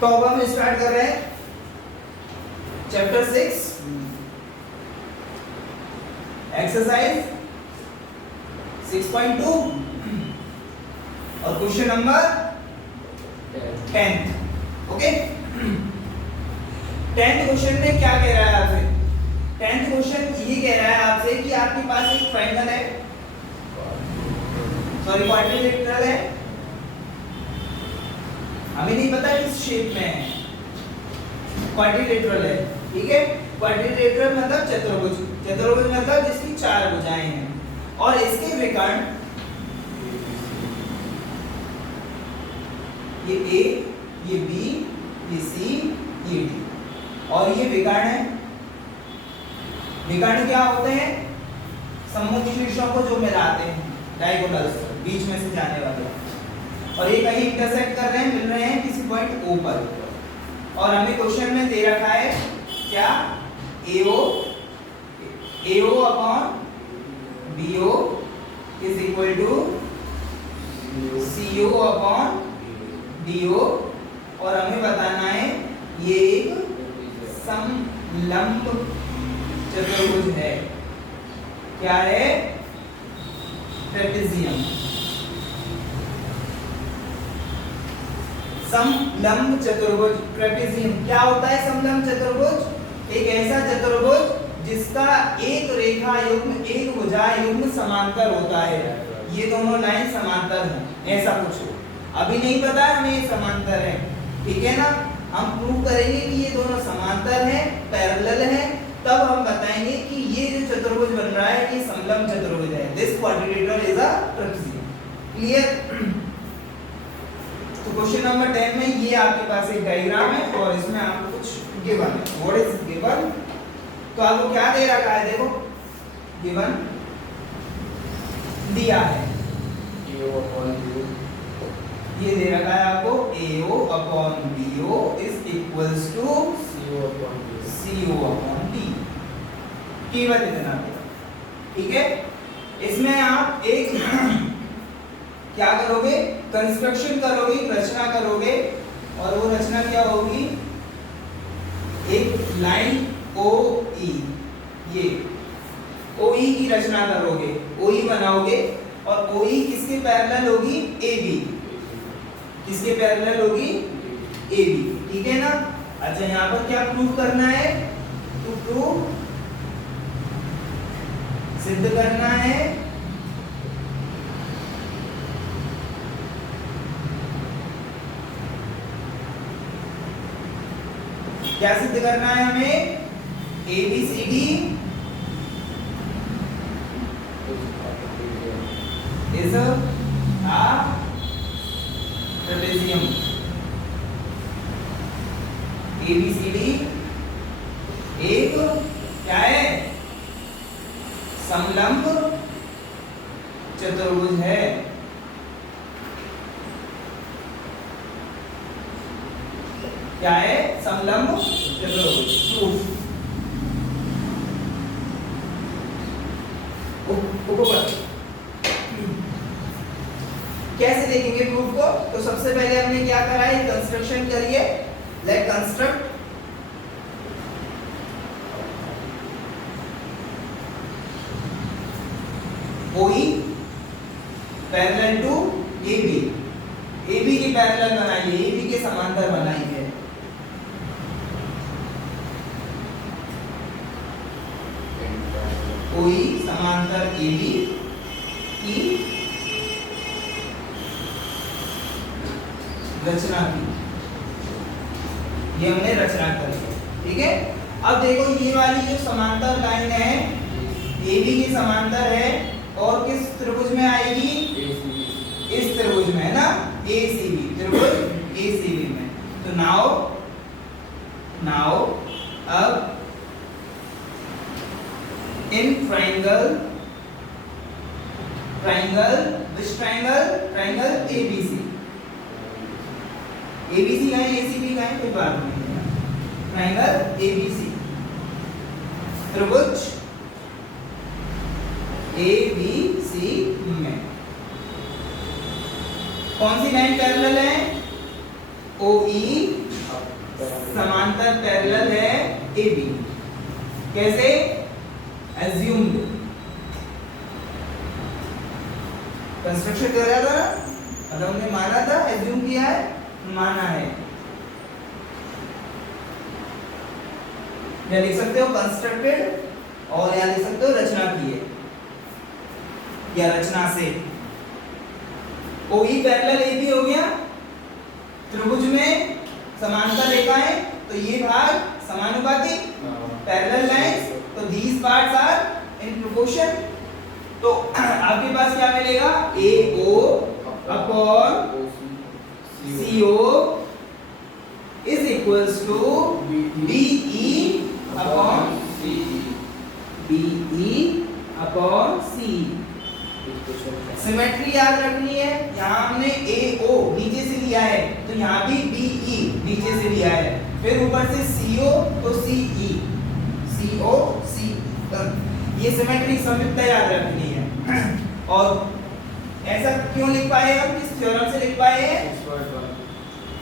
तो अब हम स्टार्ट कर रहे हैं चैप्टर 6 एक्सरसाइज 6.2 और question number 10th। Okay, 10th question में क्या कह रहा है आपसे? 10th क्वेश्चन ये कह रहा है आपसे कि आपके पास एक ट्रायंगल है, सॉरी क्वाड्रिलेटरल है, हमें नहीं पता किस शेप में है, क्वाड्रिलेटरल है, ठीक है। क्वाड्रिलेटरल मतलब चतुर्भुज, चतुर्भुज मतलब जिसकी चार भुजाएं हैं और इसके विकर्ण ये ए, ये बी, ये सी, ये डी और ये विकर्ण है। विकर्ण क्या होते हैं? सम्मुख शीर्षों को जो मिलाते हैं, डायगोनल्स, बीच में से जाने वाले, और ये कहीं इंटरसेक्ट कर रहे हैं, मिल रहे हैं किसी पॉइंट O पर। और हमें क्वेश्चन में दे रखा है क्या? AO upon BO is equal to CO upon DO और हमें बताना है ये एक समलंब चतुर्भुज है। क्या है? ट्रेपेजियम। समलंब चतुर्भुज, ट्रेपेजियम क्या होता है? समलंब चतुर्भुज एक ऐसा चतुर्भुज जिसका एक रेखा युग्म, एक भुजा युग्म समांतर होता है। ये दोनों लाइन समांतर हैं, ऐसा कुछ हो। अभी नहीं पता है हमें ये समांतर है, ठीक है ना। हम प्रूव करेंगे कि ये दोनों समांतर हैं, पैरेलल हैं, तब हम बताएंगे कि ये जो चतुर्भुज बन रहा है ये समलंब चतुर्भुज है। This quadrilateral is a trapezium. Clear? तो क्वेश्चन नंबर 10 में ये आपके पास एक डायग्राम है और इसमें आपको कुछ गिवन है। What is given? तो आपको क्या दे रखा है? देखो गिवन दिया है ये दे रखा है आपको AO upon BO is equals to CO upon D। केवल इतना, ठीक है। इसमें आप एक क्या करोगे? कंस्ट्रक्शन करोगे, रचना करोगे, और वो रचना क्या होगी? एक लाइन OE, ये OE की रचना करोगे, OE बनाओगे और OE किसके पैरेलल होगी? AB। किसके पैरेलल होगी? AB, ठीक है ना। अच्छा, यहाँ पर क्या प्रूव करना है? तो प्रूव सिद्ध करना है क्या सिद्ध करना है हमें? ABCD is a trapezium। ABCD एक क्या है? समलंब चतुर्भुज है। क्या है? समलंब चतुर्भुज। प्रूफ कैसे देखेंगे प्रूफ को? तो सबसे पहले हमने क्या करा है? कंस्ट्रक्शन करिए। Let construct OE parallel to AB। AB की पैरेलल बनाइए, AB के समांतर बनाइए। OE समांतर AB की रचना की, ये हमने रचना करी, ठीक है। अब देखो ये वाली जो समांतर लाइन है AB की समांतर है और किस त्रिभुज में आएगी? इस त्रिभुज में है ना, ACB, त्रिभुज ACB में। तो नाउ अब in triangle which triangle ABC। ABC का है, ACB का है, कोई बात नहीं है। ट्रायंगल ABC, त्रिभुज ABC में कौन सी लाइन पैरेलल है? OE समांतर पैरेलल है AB। कैसे? एज्यूम्ड, कंस्ट्रक्शन कर रहा था ना, मतलब हमने माना था, एज्यूम किया है, माना है। या लिख सकते हो कंस्ट्रक्टेड, और या लिख सकते हो रचना की है, या रचना से। OE पैरेलल AB हो गया। त्रिभुज में समांतर रेखाएं, तो ये भाग समानुपाती, पैरेलल लाइंस, तो these parts are in proportion। तो आपके पास क्या मिलेगा? AO upon CO is equals to BE upon BE upon CE। Symmetry याद रखनी है। यहाँ हमने AO नीचे से लिया है, तो यहाँ भी BE नीचे से लिया है, फिर ऊपर से CO तो CE, CO CE। ये सिमेट्री समरूपता याद रखनी है। और ऐसा क्यों लिख पाए हम? किस थ्योरम से लिख पाए हैं?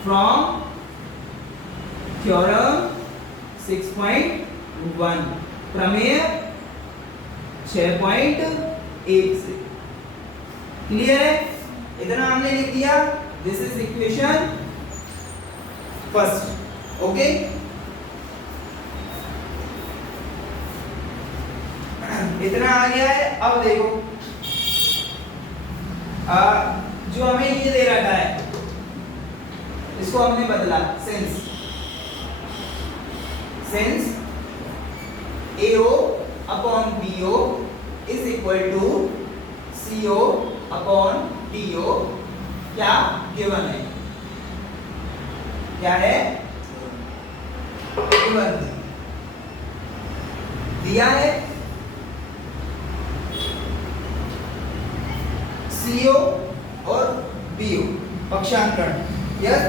फ्रॉम थ्योरम 6.1, प्रमेय 6.1 से। क्लियर है? इतना हमने लिख दिया। This is equation first. Okay, इतना आ गया है। अब देखो, जो हमें ये दे रखा है, इसको हमने बदला। Since AO upon BO is equal to CO upon DO, क्या गिवन है? क्या है? गिवन दिया है। CO और BO पक्षांतरण, यस,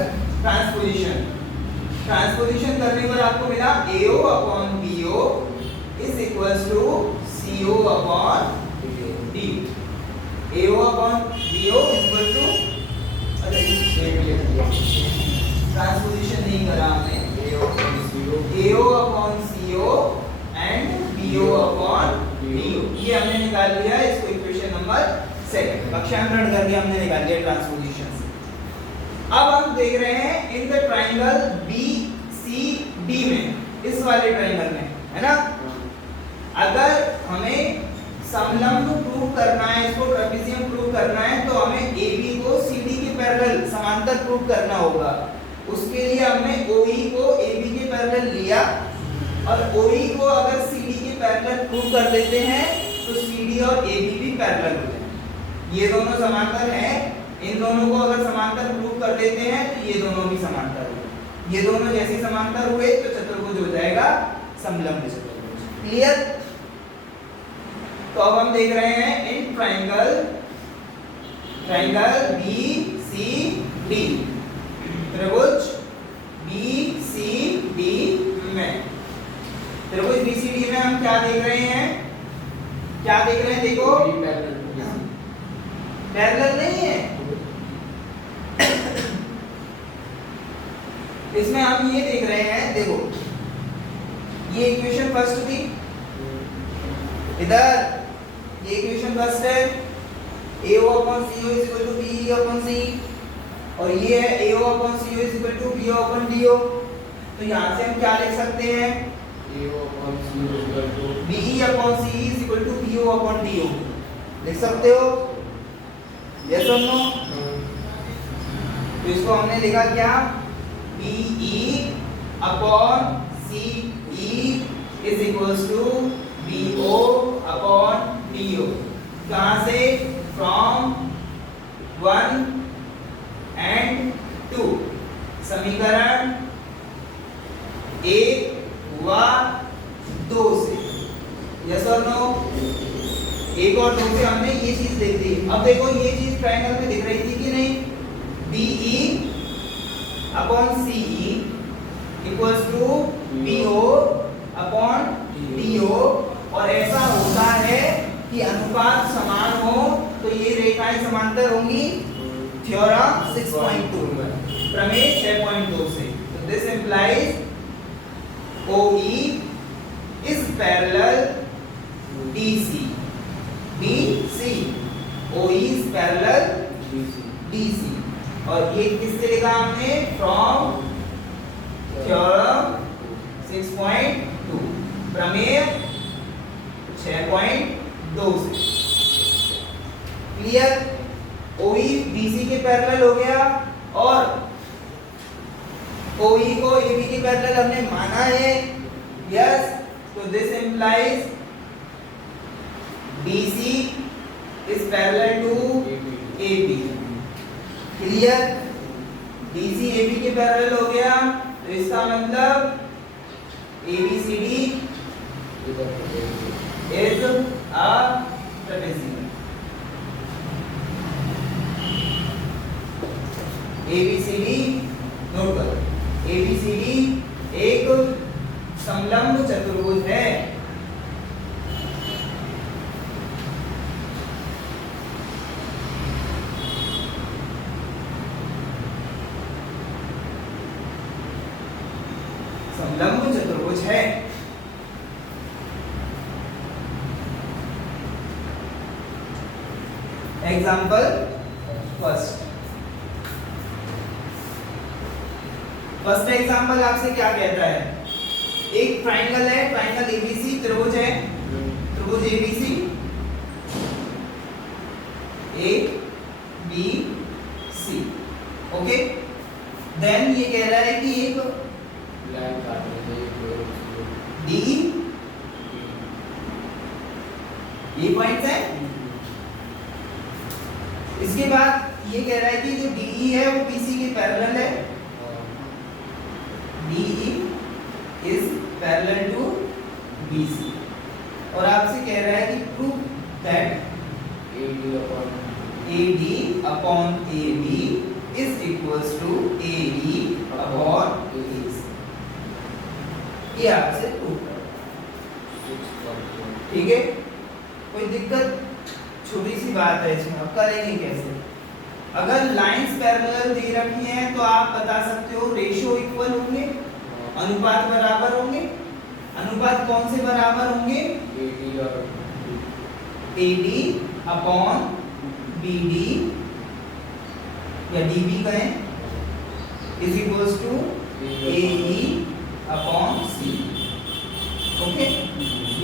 ट्रांसपोजिशन करने पर आपको मिला AO upon BO is equals to CO upon DO। AO upon BO is equal to, transposition नहीं करा हमने, AO upon CO and BO upon DO, ये हमने निकाल लिया। इसको इक्वेशन नंबर सेकंड, पक्षांतरण करके हमने निकाल लिया ट्रांसपोजिशन से। अब हम देख रहे हैं इन द ट्रायंगल BCD में, इस वाले ट्रायंगल में, है ना। अगर हमें समलंब प्रूव करना है, इसको ट्रेपेजियम प्रूव करना है, तो हमें AB को CD के पैरेलल समांतर प्रूव करना होगा। उसके लिए हमने OE को AB के पैरेलल लिया, और OE को अगर CD के पैरेलल प्रूव कर देते हैं तो CD और AB भी पैरेलल हो जाएंगे। ये दोनों समांतर हैं, इन दोनों को अगर समांतर प्रूव कर देते हैं तो ये दोनों भी समांतर हो जाएंगे। ये दोनों जैसे समांतर हुए तो चतुर्भुज हो जाएगा, समलंब चतुर्भुज। क्लियर? तो अब हम देख रहे हैं इन ट्रायंगल BCD, त्रिभुज BCD में, त्रिभुज BCD में हम क्या देख रहे हैं? क्या देख रहे हैं? देखो, पैरेलल नहीं है। इसमें हम ये देख रहे हैं, देखो, ये इक्वेशन फर्स्ट थी, इधर ये इक्वेशन फर्स्ट है, AO upon CO is equal to BE upon C, और ये है AO upon CO is equal to BO upon DO। तो यहाँ से हम क्या लिख सकते हैं? AO upon CO is equal to BE upon C is equal to BO upon DO लिख सकते हो, यस और नो? तो इसको हमने लिखा क्या? BE upon CE is equals to BO upon DO। कहाँ से? फ्रॉम 1 एंड 2, समीकरण 1 व 2 से, यस और नो? 1 और 2 से हमने ये चीज देख दी। अब देखो, ये चीज ट्रायंगल में दिख रही थी कि नहीं? BE upon CE equals to BO upon DO, और ऐसा होता है कि अनुपात समान हो तो ये रेखाएं समांतर होंगी, थ्योरम 6.2 प्रमेय 6.2 से। तो this implies OE is parallel DC. BC OE is parallel DC. और ये किससे लिखा हमने? फ्रॉम थ्योरम 6.2, प्रमेय 6.2 से। क्लियर? OE BC के पैरेलल हो गया और OE को AB के पैरेलल हमने माना है। यस, तो this implies BC is parallel to AB. Clear? BC AB के पैरेलल हो गया, तो इसका मतलब ABCD is a trapezium. ABCD note करो, ABCD एक समलंब चतुर्भुज है। समलंब चतुर्भुज है। एग्जाम्पल फर्स्ट एग्जाम्पल आपसे क्या कहता है? एक ट्राइंगल है, ट्राइंगल एबीसी त्रिभुज है, त्रिभुज ABC A B C. Okay, then ये कह रहा है कि एक डी, ये पॉइंट है। इसके बाद ये कह रहा है कि जो डीई है वो बीसी के पैरेलल है। DE is parallel to BC और आपसे कह रहा है कि prove that AD upon AB is equals to AE upon AC। ये आपसे prove करना, ठीक है? कोई दिक्कत? छोटी सी बात है इसमें, आप करेंगे कैसे? अगर लाइंस पैरेलल दे रखी हैं तो आप बता सकते हो रेशियो इक्वल होंगे, अनुपात बराबर होंगे। अनुपात कौन से बराबर होंगे? AD अपॉन BD या DB कहें is equals to AE upon C। Okay,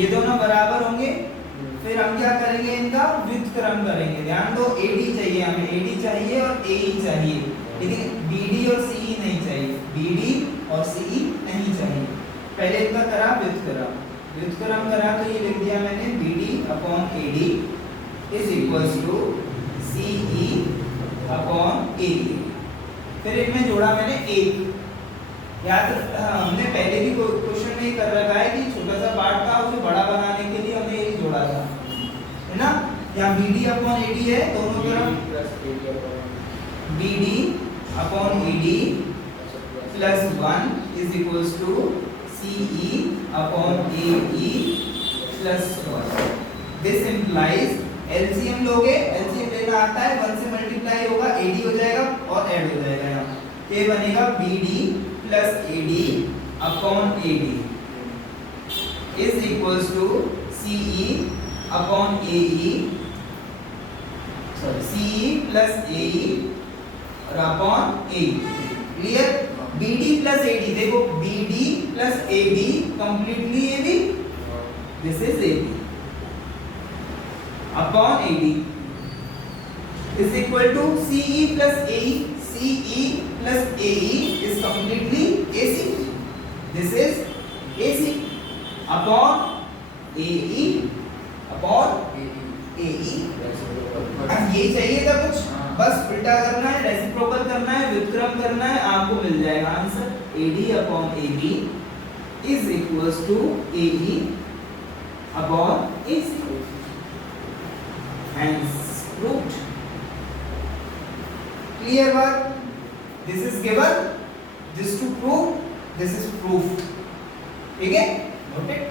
ये दोनों बराबर होंगे। फिर हम क्या करेंगे? इनका व्युत्क्रम करेंगे। ध्यान दो, AD चाहिए हमें, AD चाहिए और AE चाहिए, लेकिन BD और CE नहीं चाहिए, BD और CE नहीं चाहिए। पहले इनका करा व्युत्क्रम, व्युत्क्रम करा तो ये लिख दिया मैंने BD upon AD is equals to CE upon AE। फिर इनमें जोड़ा मैंने 1। याद हमने पहले भी क्वेश्चन में कर रखा है कि छोटा सा पार्ट था उसे बड़ा बनाने के लिए हमने ये जोड़ा था, है ना? यहाँ BD अपॉन AD है, दोनों तरफ BD upon AD plus 1 is equals to CE upon AE plus 1। This implies LCM लोगे, LCM लेना आता है, 1 से मल्टीप्लाई होगा, AD हो जाएगा और ऐड हो जाएगा। यहाँ ये बनेगा BD plus AD upon AD is equals to CE upon AE, sorry CE plus AE और upon AE। Clear? BD plus AD, देखो BD plus AB completely AB, this is AB upon AD is equal to CE plus AE, CE plus AE is completely AC. This is AC upon AE upon AE। ये चाहिए था कुछ, बस उल्टा करना है, reciprocal करना है, व्युत्क्रम करना है, आपको मिल जाएगा answer. AD upon AB is equals to AE upon AC। Hence proved। Clear बात? This is given, this to prove, this is proof। ठीक है? Noted?